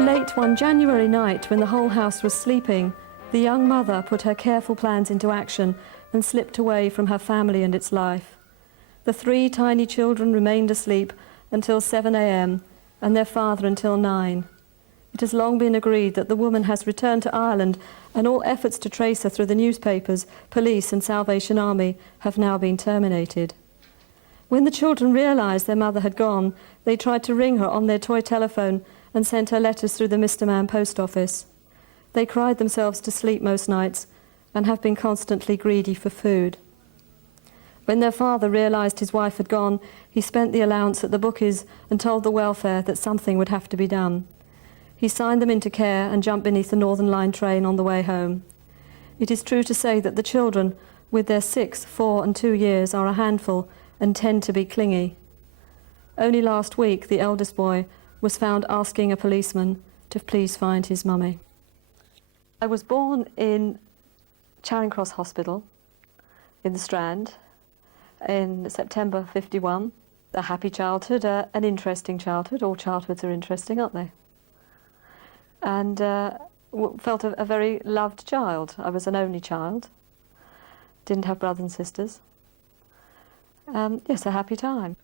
Late one January night, when the whole house was sleeping, the young mother put her careful plans into action and slipped away from her family and its life. The 3 tiny children remained asleep until 7 a.m. and their father until 9. It has long been agreed that the woman has returned to Ireland, and all efforts to trace her through the newspapers, police and Salvation Army have now been terminated. When the children realised their mother had gone, they tried to ring her on their toy telephone and sent her letters through the Mr. Mann post office. They cried themselves to sleep most nights and have been constantly greedy for food. When their father realised his wife had gone, he spent the allowance at the bookies and told the welfare that something would have to be done. He signed them into care and jumped beneath the Northern Line train on the way home. It is true to say that the children, with their 6, 4 and 2 years, are a handful and tend to be clingy. Only last week, the eldest boy was found asking a policeman to please find his mummy. I was born in Charing Cross Hospital in the Strand in September '51. A happy childhood, an interesting childhood. All childhoods are interesting, aren't they? And felt a very loved child. I was an only child. Didn't have brothers and sisters. Yes, a happy time.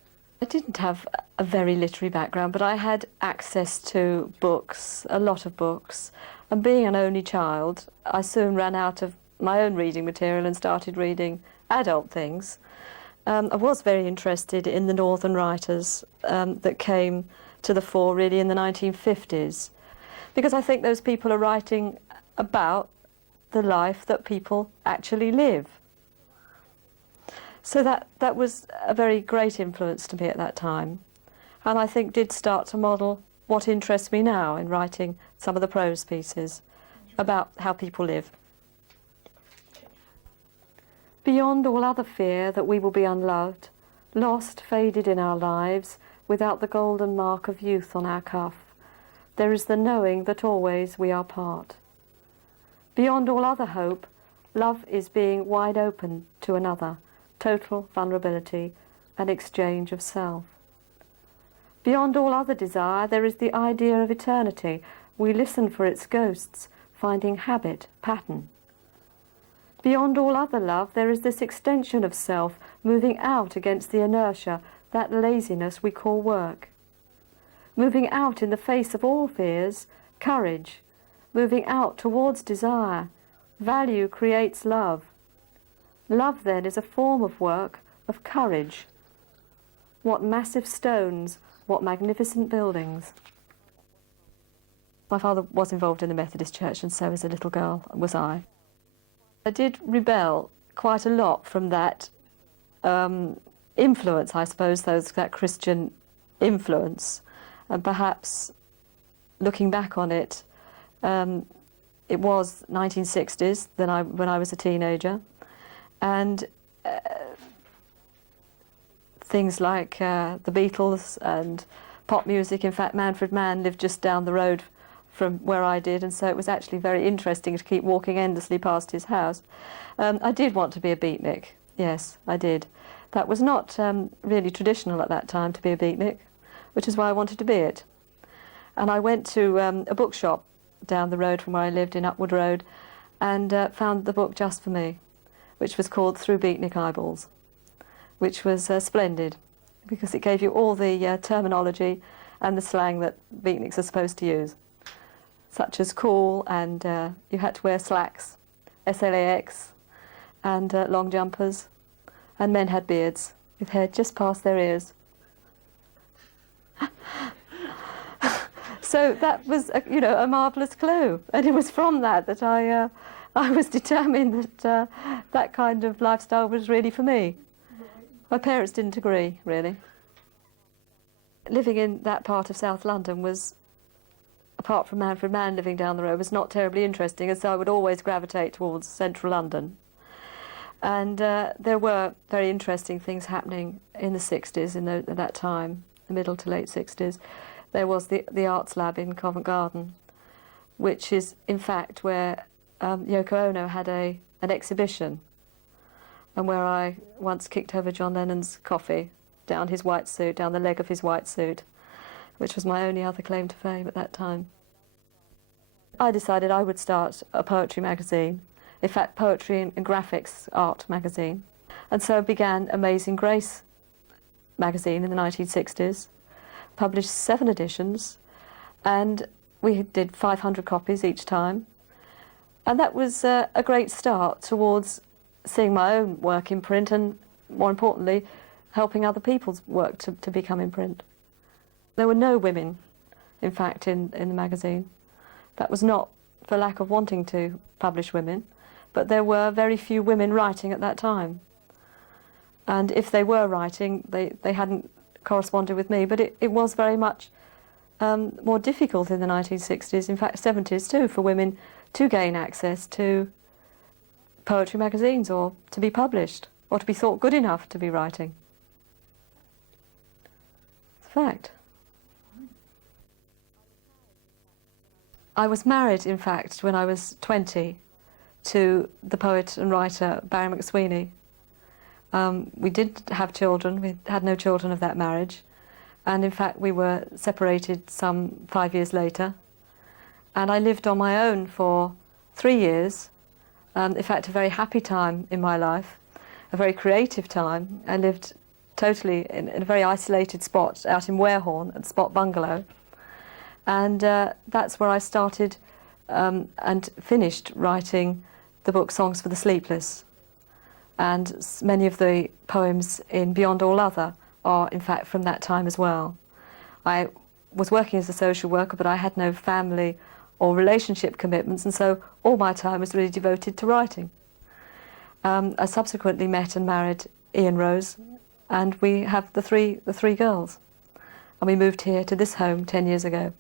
I didn't have a very literary background, but I had access to books, a lot of books. And being an only child, I soon ran out of my own reading material and started reading adult things. I was very interested in the Northern writers that came to the fore really in the 1950s, because I think those people are writing about the life that people actually live. So that was a very great influence to me at that time, and I think did start to model what interests me now in writing some of the prose pieces about how people live. Beyond all other fear that we will be unloved, lost, faded in our lives, without the golden mark of youth on our cuff, there is the knowing that always we are part. Beyond all other hope, love is being wide open to another, total vulnerability and exchange of self. Beyond all other desire, there is the idea of eternity. We listen for its ghosts, finding habit, pattern. Beyond all other love, there is this extension of self, moving out against the inertia, that laziness we call work. Moving out in the face of all fears, courage. Moving out towards desire. Value creates love. Love, then, is a form of work, of courage. What massive stones, what magnificent buildings. My father was involved in the Methodist Church, and so as a little girl was I. I did rebel quite a lot from that influence, I suppose, that Christian influence. And perhaps, looking back on it, it was 1960s when I was a teenager. And things like the Beatles and pop music. In fact, Manfred Mann lived just down the road from where I did, and so it was actually very interesting to keep walking endlessly past his house. I did want to be a beatnik, yes, I did. That was not really traditional at that time to be a beatnik, which is why I wanted to be it. And I went to a bookshop down the road from where I lived in Upwood Road and found the book just for me, which was called Through Beatnik Eyeballs, which was splendid because it gave you all the terminology and the slang that beatniks are supposed to use, such as cool, and you had to wear slacks, SLAX, and long jumpers, and men had beards with hair just past their ears. So that was, a marvellous clue, and it was from that that I was determined that that kind of lifestyle was really for me. My parents didn't agree, really. Living in that part of South London was, apart from Manfred Mann living down the road, was not terribly interesting, and so I would always gravitate towards central London. And there were very interesting things happening in the 60s, at that time, the middle to late 60s. There was the Arts Lab in Covent Garden, which is, in fact, where Yoko Ono had an exhibition, and where I once kicked over John Lennon's coffee down his white suit, down the leg of his white suit, which was my only other claim to fame at that time. I decided I would start a poetry magazine, in fact poetry and graphics art magazine. And so began Amazing Grace magazine in the 1960s, published 7 editions, and we did 500 copies each time. And that was a great start towards seeing my own work in print and, more importantly, helping other people's work to become in print. There were no women, in fact, in the magazine. That was not for lack of wanting to publish women, but there were very few women writing at that time. And if they were writing, they hadn't corresponded with me, but it was very much more difficult in the 1960s, in fact 70s too, for women to gain access to poetry magazines or to be published or to be thought good enough to be writing. It's a fact. I was married, in fact, when I was 20 to the poet and writer Barry McSweeney. We did have children. We had no children of that marriage. And in fact, we were separated some 5 years later. And I lived on my own for 3 years. In fact, a very happy time in my life, a very creative time. I lived totally in a very isolated spot out in Warehorn at Spot Bungalow. And that's where I started and finished writing the book Songs for the Sleepless. And many of the poems in Beyond All Other are, in fact, from that time as well. I was working as a social worker, but I had no family or relationship commitments, and so all my time was really devoted to writing. I subsequently met and married Ian Rose, and we have the three girls. And we moved here to this home 10 years ago.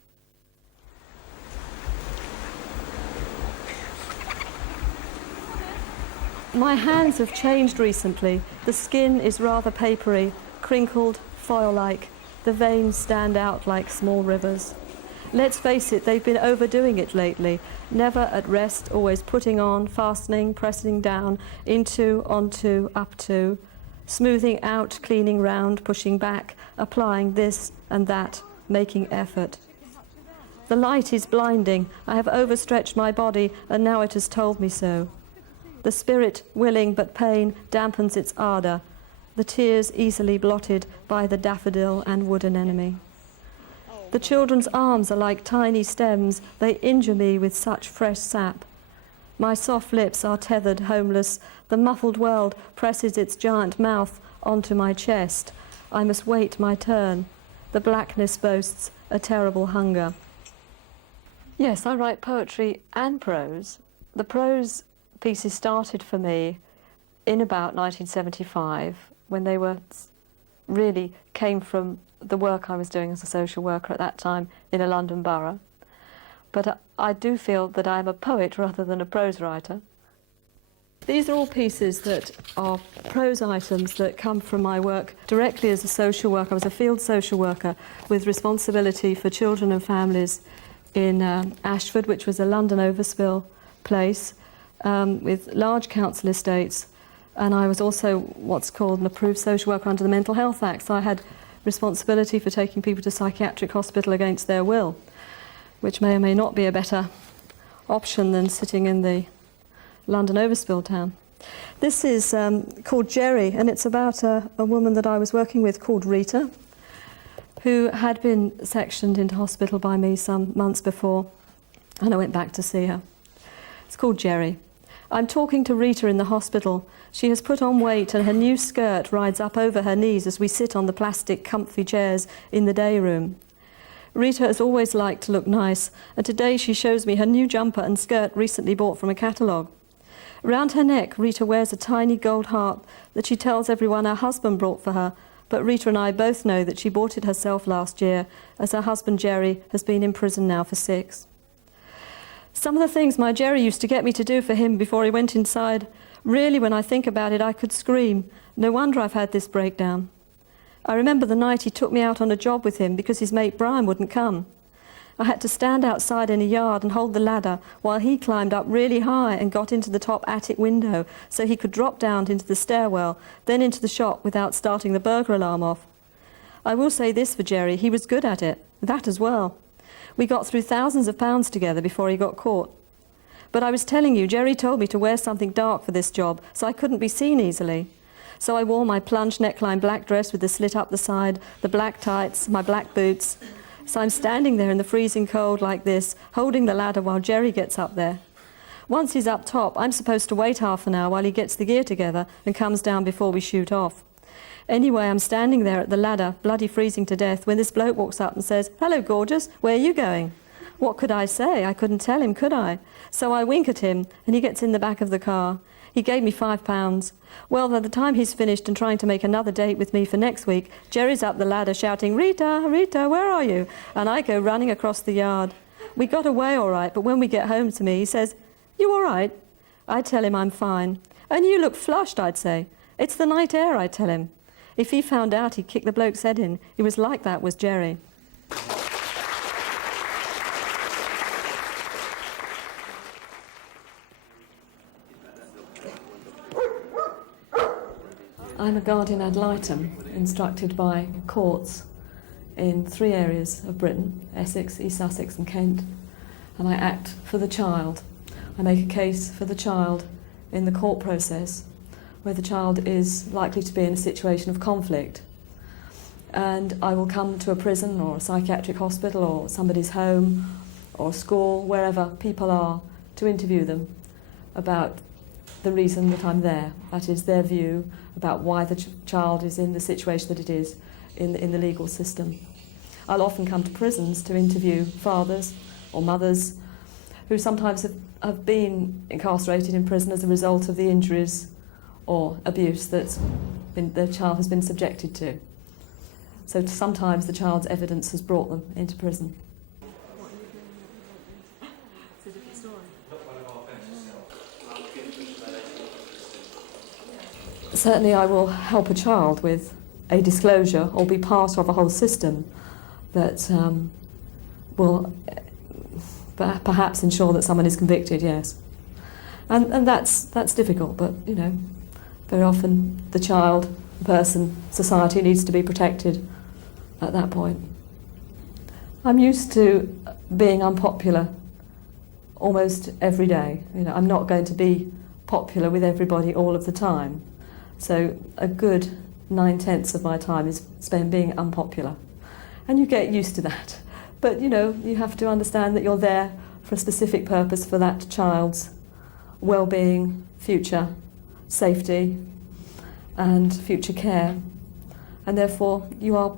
My hands have changed recently. The skin is rather papery, crinkled, foil-like. The veins stand out like small rivers. Let's face it, they've been overdoing it lately. Never at rest, always putting on, fastening, pressing down, into, onto, up to, smoothing out, cleaning round, pushing back, applying this and that, making effort. The light is blinding. I have overstretched my body, and now it has told me so. The spirit, willing but pain, dampens its ardour, the tears easily blotted by the daffodil and wood anemone. The children's arms are like tiny stems, they injure me with such fresh sap. My soft lips are tethered homeless, the muffled world presses its giant mouth onto my chest. I must wait my turn. The blackness boasts a terrible hunger. Yes, I write poetry and prose. The prose pieces started for me in about 1975, when they were really came from the work I was doing as a social worker at that time in a London borough. But I do feel that I'm a poet rather than a prose writer. These are all pieces that are prose items that come from my work directly as a social worker. I was a field social worker with responsibility for children and families in Ashford, which was a London overspill place, with large council estates, and I was also what's called an approved social worker under the Mental Health Act, so I had responsibility for taking people to psychiatric hospital against their will, which may or may not be a better option than sitting in the London overspill town. This is called Jerry, and it's about a woman that I was working with called Rita, who had been sectioned into hospital by me some months before, and I went back to see her. It's called Jerry. I'm talking to Rita in the hospital. She has put on weight and her new skirt rides up over her knees as we sit on the plastic comfy chairs in the day room. Rita has always liked to look nice, and today she shows me her new jumper and skirt recently bought from a catalogue. Round her neck, Rita wears a tiny gold heart that she tells everyone her husband brought for her, but Rita and I both know that she bought it herself last year, as her husband Jerry has been in prison now for 6. Some of the things my Jerry used to get me to do for him before he went inside, really, when I think about it, I could scream. No wonder I've had this breakdown. I remember the night he took me out on a job with him because his mate Brian wouldn't come. I had to stand outside in a yard and hold the ladder while he climbed up really high and got into the top attic window so he could drop down into the stairwell, then into the shop without starting the burglar alarm off. I will say this for Jerry, he was good at it, that as well. We got through thousands of pounds together before he got caught. But I was telling you, Jerry told me to wear something dark for this job, so I couldn't be seen easily. So I wore my plunge neckline black dress with the slit up the side, the black tights, my black boots. So I'm standing there in the freezing cold like this, holding the ladder while Jerry gets up there. Once he's up top, I'm supposed to wait half an hour while he gets the gear together and comes down before we shoot off. Anyway, I'm standing there at the ladder, bloody freezing to death, when this bloke walks up and says, "Hello, gorgeous, where are you going?" What could I say? I couldn't tell him, could I? So I wink at him, and he gets in the back of the car. He gave me £5. Well, by the time he's finished and trying to make another date with me for next week, Jerry's up the ladder shouting, "Rita, Rita, where are you?" And I go running across the yard. We got away all right, but when we get home to me, he says, "You all right?" I tell him I'm fine. "And you look flushed," I'd say. "It's the night air," I tell him. If he found out, he'd kick the bloke's head in. He was like that, was Jerry. I'm a guardian ad litem, instructed by courts in 3 areas of Britain, Essex, East Sussex and Kent, and I act for the child. I make a case for the child in the court process where the child is likely to be in a situation of conflict. And I will come to a prison or a psychiatric hospital or somebody's home or school, wherever people are, to interview them about the reason that I'm there. That is their view about why the child is in the situation that it is in the legal system. I'll often come to prisons to interview fathers or mothers who sometimes have been incarcerated in prison as a result of the injuries or abuse that the child has been subjected to. So sometimes the child's evidence has brought them into prison. Certainly I will help a child with a disclosure or be part of a whole system that will perhaps ensure that someone is convicted, yes. And that's difficult, but, you know, very often the child, the person, society needs to be protected at that point. I'm used to being unpopular almost every day. You know, I'm not going to be popular with everybody all of the time. So a good 9/10 of my time is spent being unpopular. And you get used to that. But, you know, you have to understand that you're there for a specific purpose for that child's well-being, future safety and future care. And therefore you are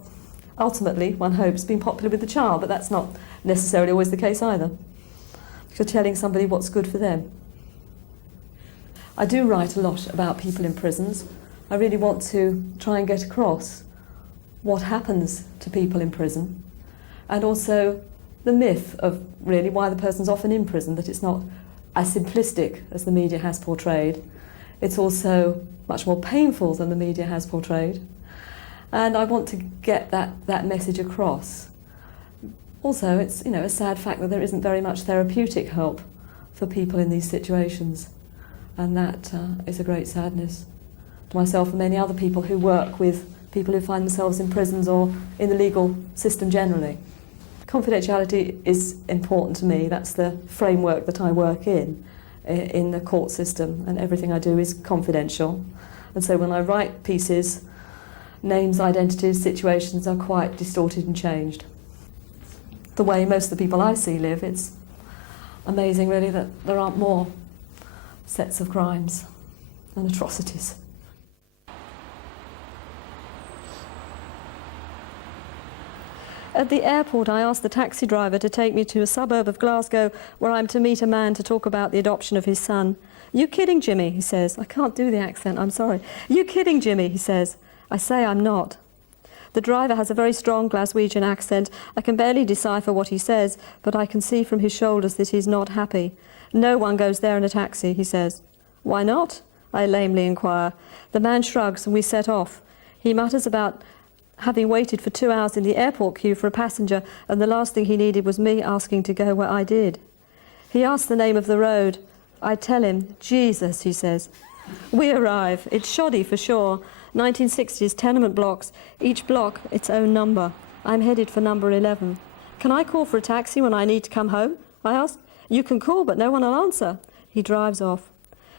ultimately, one hopes, being popular with the child, but that's not necessarily always the case either. You're telling somebody what's good for them. I do write a lot about people in prisons. I really want to try and get across what happens to people in prison, and also the myth of really why the person's often in prison, that it's not as simplistic as the media has portrayed. It's also much more painful than the media has portrayed. And I want to get that message across. Also, it's, you know, a sad fact that there isn't very much therapeutic help for people in these situations. And that is a great sadness to myself and many other people who work with people who find themselves in prisons or in the legal system generally. Confidentiality is important to me. That's the framework that I work in the court system, and everything I do is confidential. And so when I write pieces, names, identities, situations are quite distorted and changed. The way most of the people I see live, it's amazing really that there aren't more sets of crimes and atrocities. At the airport, I asked the taxi driver to take me to a suburb of Glasgow where I'm to meet a man to talk about the adoption of his son. "You kidding, Jimmy?" he says. I can't do the accent, I'm sorry. "You kidding, Jimmy?" he says. I say I'm not. The driver has a very strong Glaswegian accent. I can barely decipher what he says, but I can see from his shoulders that he's not happy. "No one goes there in a taxi," he says. "Why not?" I lamely inquire. The man shrugs and we set off. He mutters about having waited for 2 hours in the airport queue for a passenger, and the last thing he needed was me asking to go where I did. He asks the name of the road. I tell him, "Jesus," he says. We arrive. It's shoddy for sure. 1960s tenement blocks, each block its own number. I'm headed for number 11. Can I call for a taxi when I need to come home? I ask. You can call, but no one will answer. He drives off.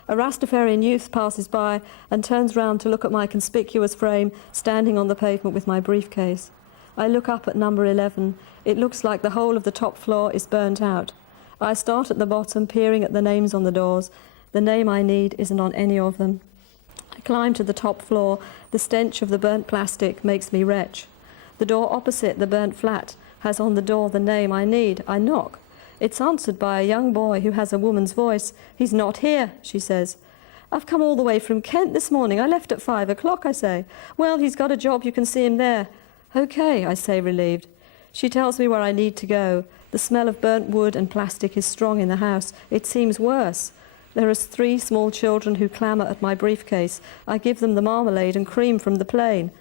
A Rastafarian youth passes by and turns round to look at my conspicuous frame standing on the pavement with my briefcase. I look up at number 11. It looks like the whole of the top floor is burnt out. I start at the bottom, peering at the names on the doors. The name I need isn't on any of them. I climb to the top floor. The stench of the burnt plastic makes me retch. The door opposite the burnt flat has on the door the name I need. I knock. It's answered by a young boy who has a woman's voice. He's not here, she says. I've come all the way from Kent this morning. I left at 5 o'clock, I say. Well, he's got a job. You can see him there. OK, I say, relieved. She tells me where I need to go. The smell of burnt wood and plastic is strong in the house. It seems worse. There are 3 small children who clamour at my briefcase. I give them the marmalade and cream from the plane.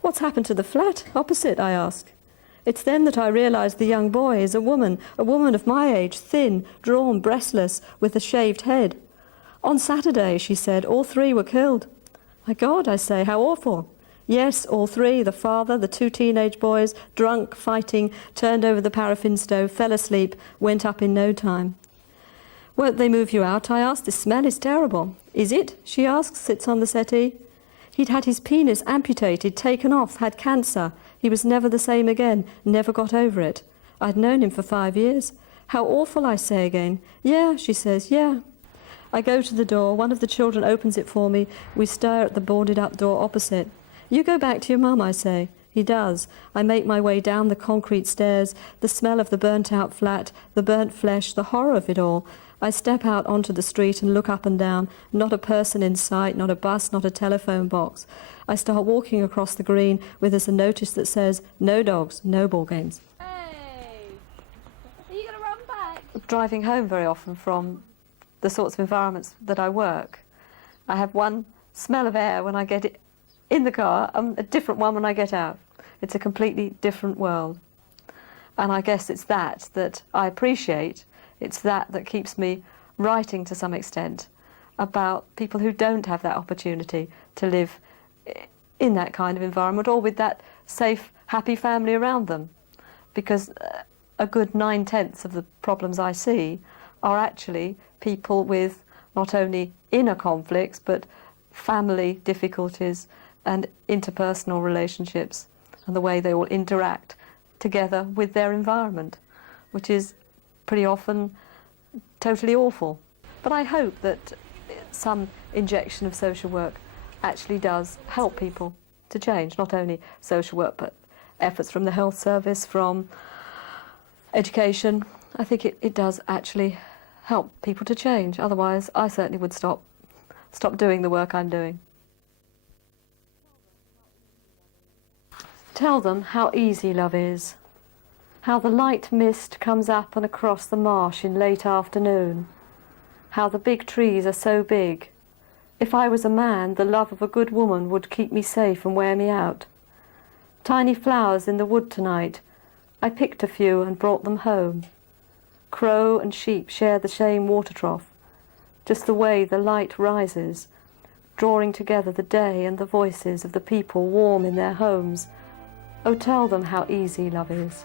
What's happened to the flat opposite, I ask. It's then that I realise the young boy is a woman of my age, thin, drawn, breastless, with a shaved head. On Saturday, she said, all 3 were killed. My God, I say, how awful. Yes, all 3, the father, the 2 teenage boys, drunk, fighting, turned over the paraffin stove, fell asleep, went up in no time. Won't they move you out? I asked. The smell is terrible. Is it? She asks, sits on the settee. He'd had his penis amputated, taken off, had cancer. He was never the same again, never got over it. I'd known him for 5 years. How awful, I say again. Yeah, she says, yeah. I go to the door. One of the children opens it for me. We stare at the boarded-up door opposite. You go back to your mum, I say. He does. I make my way down the concrete stairs, the smell of the burnt-out flat, the burnt flesh, the horror of it all. I step out onto the street and look up and down. Not a person in sight, not a bus, not a telephone box. I start walking across the green with a notice that says, no dogs, no ball games. Hey! Are you going to run back? Driving home very often from the sorts of environments that I work, I have one smell of air when I get in the car and a different one when I get out. It's a completely different world. And I guess it's that I appreciate. It's that keeps me writing to some extent about people who don't have that opportunity to live in that kind of environment or with that safe, happy family around them. Because a good 9/10 of the problems I see are actually people with not only inner conflicts but family difficulties and interpersonal relationships and the way they all interact together with their environment, which is pretty often totally awful. But I hope that some injection of social work actually does help people to change, not only social work, but efforts from the health service, from education. I think it does actually help people to change. Otherwise, I certainly would stop doing the work I'm doing. Tell them how easy love is. How the light mist comes up and across the marsh in late afternoon. How the big trees are so big. If I was a man, the love of a good woman would keep me safe and wear me out. Tiny flowers in the wood tonight. I picked a few and brought them home. Crow and sheep share the same water trough. Just the way the light rises, drawing together the day and the voices of the people warm in their homes. Oh, tell them how easy love is.